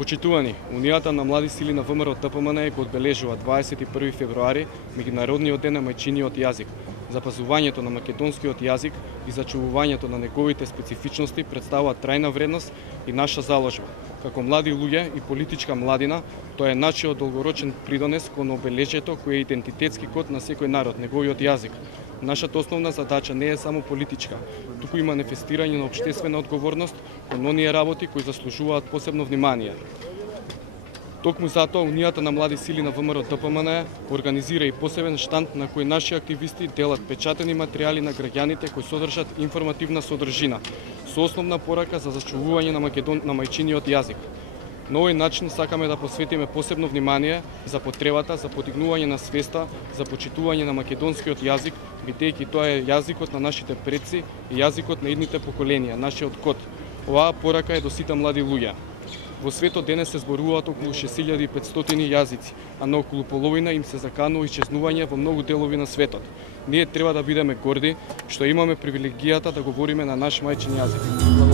Почитувани, Унијата на млади сили на ВМРО ДПМН го одбележува 21 февруари меѓународниот ден на мајчиниот јазик. Запазувањето на македонскиот јазик и зачувувањето на неговите специфичности представува трајна вредност и наша заложба. Како млади луѓе и политичка младина, тоа е нашиот долгорочен придонес кон обележјето кој е идентитетски код на секој народ, неговиот јазик. Нашата основна задача не е само политичка, туку и манифестирање на општествена одговорност кон оние работи кои заслужуваат посебно внимание. Токму затоа Унијата на млади сили на ВМРО ДПМН организира и посебен штанд на кој наши активисти делат печатени материјали на граѓаните кои содржат информативна содржина, со основна порака за зачувување на мајчиниот јазик. На овој начин сакаме да посветиме посебно внимание за потребата за подигнување на свеста за почитување на македонскиот јазик, бидејќи тоа е јазикот на нашите предци и јазикот на идните поколенија, нашиот код. Оваа порака е до сите млади луѓе. Во светот денес се зборуваат околу 6500 јазици, а на околу половина им се заканува исчезнување во многу делови на светот. Ние треба да бидеме горди што имаме привилегијата да говориме на наш мајчин јазик.